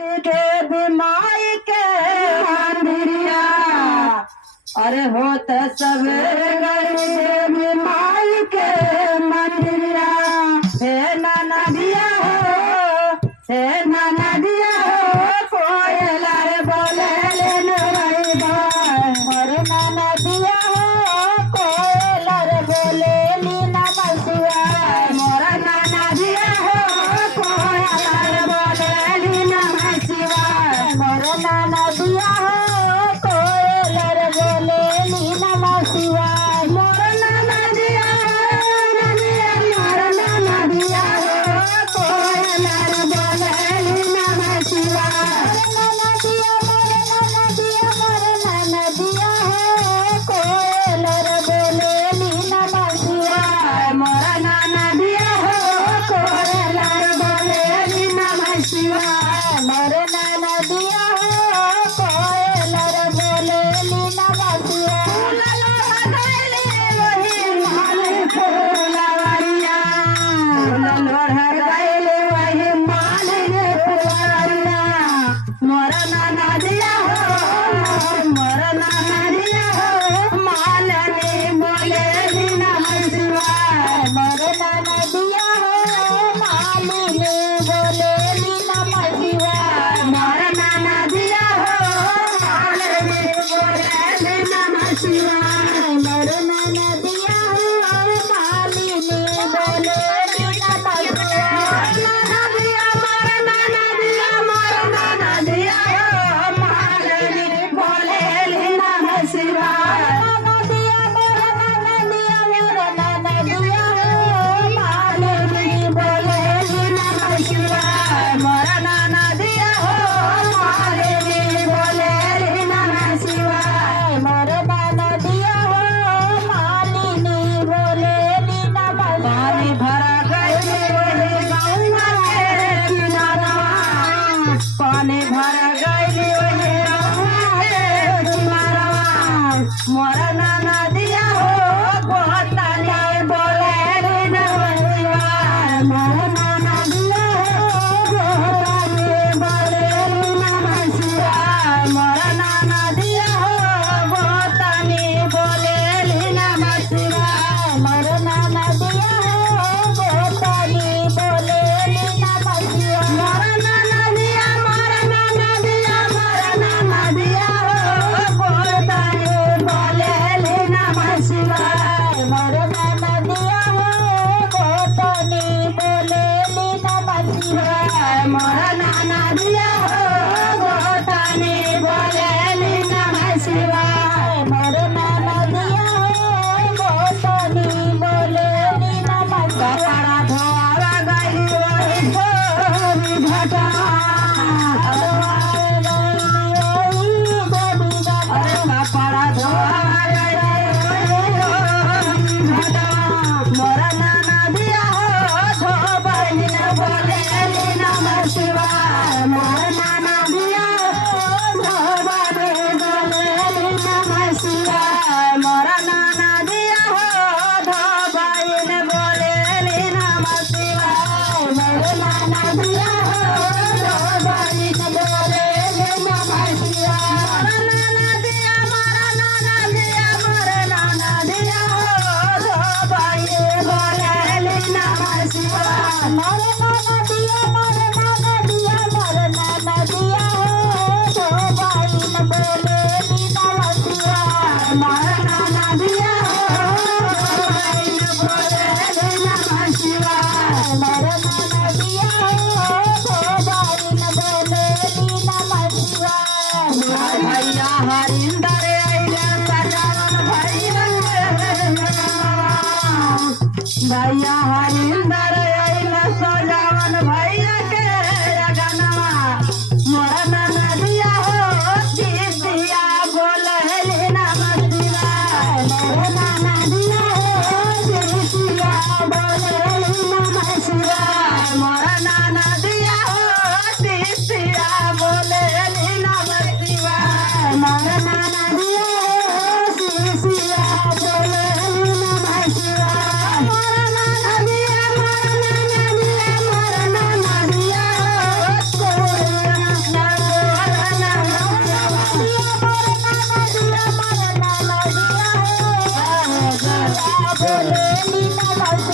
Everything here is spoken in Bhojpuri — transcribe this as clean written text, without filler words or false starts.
के बीमारी के मंदिरिया अरे होत सवेरे बीमारी के मंदिरिया हे नदिया हो हे नदिया हो कोयला रे बोले अरे नदिया हो कोयला रे बोले लीना बसुआ मोरा नदिया हो कोयला रे बोले लीना बसुआ मोरा नदिया हो कोयला रे बोले लीना बसुआ मोरा नदिया नदिया हो कोयला रे बोले लीना बसुआ नदिया हो कोयला रे बोले लीना बसुआ मोरा नदिया हो कोयला रे बोले लीना बसुआ मोरा नदिया हो कोयला रे बोले लीना बसुआ मोरा नदिया हो मोरा नदिया हो मालनी बोले लीना बसुआ मोरा नदिया हो मालनी बोले लीना बसुआ मोरा नदिया हो मालनी बोले लीना बसुआ मोरा नदिया हो मालनी बोले लीना बसुआ नदिया मोरा नदिया मोरा नदिया हो मालनी बोले लीना बसुआ नदिया मोरा नदिया हो मालनी बोले लीना बसुआ मोरा नदिया हो मालनी बोले लीना बसुआ मोरा नदिया हो मालनी बोले लीना बसुआ पानी भरा गई गंगा के किनारा पानी भरा गई किनारा मोरा नदिया हो गोतनी बोले लीना बसुआ मोरा नदिया हो गोतनी बोले लीना बसुआ मोरा नदिया हो गोतनी बोले लीना बसुआ मोरा नदिया हो गोतनी बोले लीना बसुआ मोरा नदिया मोरा नदिया हो गोतनी बोले लीना बसुआ मोरा नदिया हो गोतनी बोले लीना बसुआ मोरा नदिया हो गोतनी बोले लीना बसुआ मोरा नदिया हो गोतनी बोले लीना बसुआ कपड़ा धोवा गई वही धोबी घटा अरे कपड़ा धोवा गई वही धोबी घटा मोरा नदिया हो धोबई बोले लीना बसुआ मोरा नदिया हो धोबई बोले लीना बसुआ मोरा नदिया हो धोबई बोले लीना बसुआ मोरा नदिया हो धोबई बोले लीना बसुआ मोरा नदिया मोरा नदिया हो धोबई बोले लीना बसुआ मोरा नदिया मोरा नदिया हो धोबई बोले लीना बसुआ मोरा नदिया हो धोबई बोले लीना बसुआ मोरा नदिया हो धोबई बोले लीना बसुआ भैया हरिंदर अइले सजावन भैया हरिंदर अइले सजावन भैया के गनवा मोरा नदिया हो दिसिया बोले लीना बसुआ मोरा नदिया हो दिसिया बोले लीना बसुआ मोरा नदिया हो दिसिया बोले लीना बसुआ मोरा नदिया हो दिसिया बोले लीना बसुआ मोरा नदिया मोरा नदिया भवानी